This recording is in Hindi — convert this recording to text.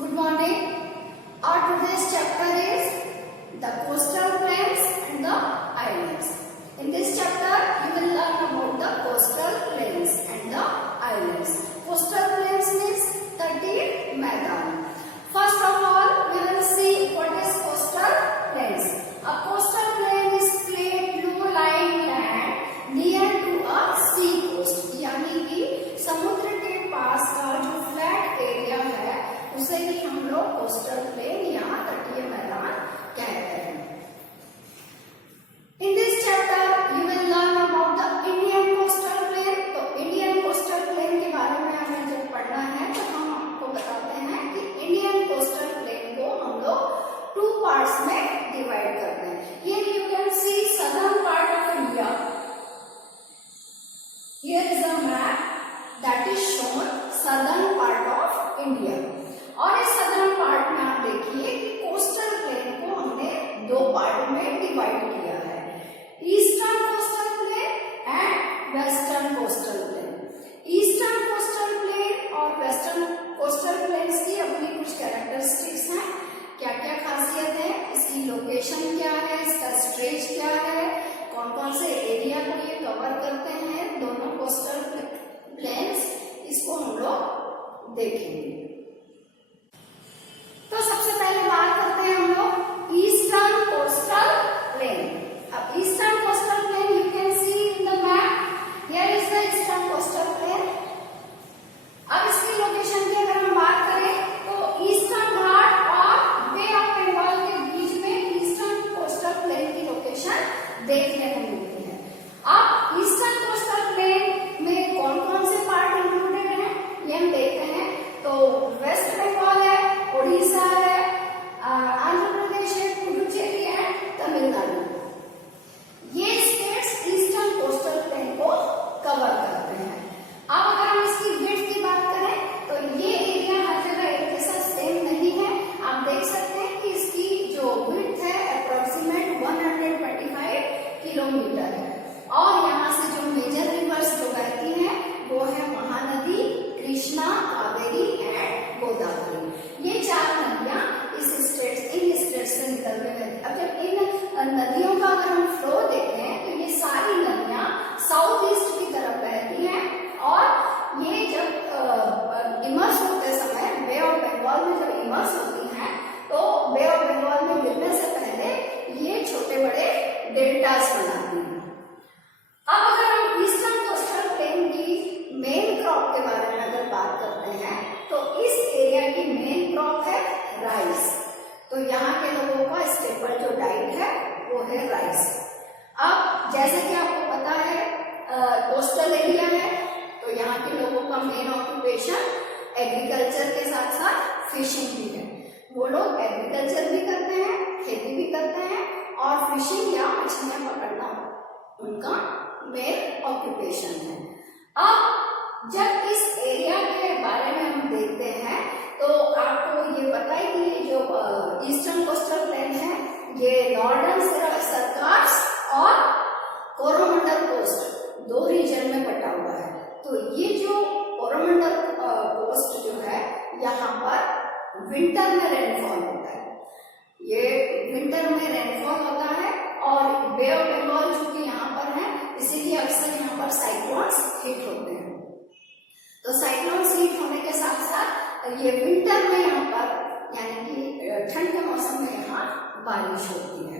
Good morning. Our today's chapter is the coastal plains and the islands. In this chapter, you will learn about the coastal plains and the islands. Coastal plains means 30 Maidan. First of all, we will see what is coastal plains. A coastal plain is flat, low-lying land near to a sea coast. यानी कि समुद्र के पास का जो फ्लैट एरिया है उसे ही हम लोग कोस्टल प्लेन या तटीय मैदान कहते हैं. In this chapter you will learn about the Indian coastal plain. तो इंडियन कोस्टल प्लेन के बारे में हमें जब पढ़ना है तो हम आपको बताते हैं कि इंडियन कोस्टल प्लेन को हम लोग 2 पार्ट्स में डिवाइड करते हैं. Here you can see southern part of India. Here is a map that is shown southern part of India. और इस सदर्न पार्ट में आप देखिए कि कोस्टल प्लेन को हमने 2 पार्ट में डिवाइड किया है. Eastern coastal plain and western coastal plain. Eastern coastal plain और वेस्टर्न कोस्टल प्लेन्स की अपनी कुछ कैरेक्टरिस्टिक्स हैं. क्या क्या खासियत है, इसकी लोकेशन क्या है, इसका स्ट्रेच क्या है, कौन कौन से एरिया को ये कवर करते हैं, दोनों कोस्टल प्लेन्स, इसको हम लोग देखेंगे. तो सबसे पहले बात करते हैं हम लोग ईस्टर्न कोस्टल प्लेन. अब eastern coastal plain you can see in the map. Here is the eastern coastal plain. अब इसकी लोकेशन की अगर हम बात करें तो ईस्टर्न घाट और बे ऑफ बंगाल के बीच में ईस्टर्न कोस्टल प्लेन की लोकेशन देखने को मिलती है. अब ईस्टर्न कोस्टल प्लेन में कौन कौन से पार्ट इंक्लूडेड हैं ये हम देखते हैं. तो वेस्ट बंगाल है, उड़ीसा है, आंध्र प्रदेश है, पुडुचेरी है, तमिलनाडु. ये स्टेट्स ईस्टर्न कोस्टल प्लेन को कवर करते हैं. अब अगर हम इसकी विड्थ की बात करें तो ये एरिया हर जगह एक जैसा सेम नहीं है. आप देख सकते हैं कि इसकी जो विड्थ है अप्रोक्सीमेट 125 किलोमीटर है. और यहाँ से जो मेजर रिवर्स जो बहती हैं वो है महानदी, कृष्णा, कावेरी एंड गोदावरी. ये 4 नदियां इन स्टेट से निकलते हैं. अब जब इन नदियों का अगर हम फ्लो देखते हैं तो ये सारी नदियां साउथ ईस्ट की तरफ बहती हैं. और ये जब इमर्स होते समय बे ऑफ बंगाल में जब इमर्स होती हैं तो बे ऑफ बंगाल में गिरने से पहले ये छोटे बड़े डेल्टास बनाती हैं. अब अगर हम ईस्टर्न कोस्टल प्लेन की मेन क्रॉप के बारे में अगर बात करते हैं तो इस एरिया की मेन क्रॉप है राइस. तो यहाँ के लोगों का स्टेपल जो डाइट है वो है राइस. अब जैसे कि आपको पता है कोस्टल एरिया है तो यहाँ के लोगों का मेन ऑक्यूपेशन एग्रीकल्चर के साथ साथ फिशिंग भी है. वो लोग एग्रीकल्चर भी करते हैं, खेती भी करते हैं और फिशिंग या मछलियां पकड़ना उनका मेन ऑक्यूपेशन है. अब जब इस एरिया के बारे में हम देखते हैं तो आपको ये पता है कि ये जो ईस्टर्न कोस्टल प्लेन है ये नॉर्दर्न सरकार्स और कोरोमंडल कोस्ट 2 रीजन में बटा हुआ है. तो ये जो कोरोमंडल कोस्ट जो है यहाँ पर विंटर में रेनफॉल होता है. ये विंटर में रेनफॉल होता है और बे ऑफ बंगाल चूंकि यहाँ पर है इसीलिए अक्सर यहाँ पर साइक्लोन्स हिट होते हैं. तो साइक्लोन्स हिट होने के साथ साथ ये विंटर में यहाँ पर यानी कि ठंड के मौसम में यहाँ बारिश होती है.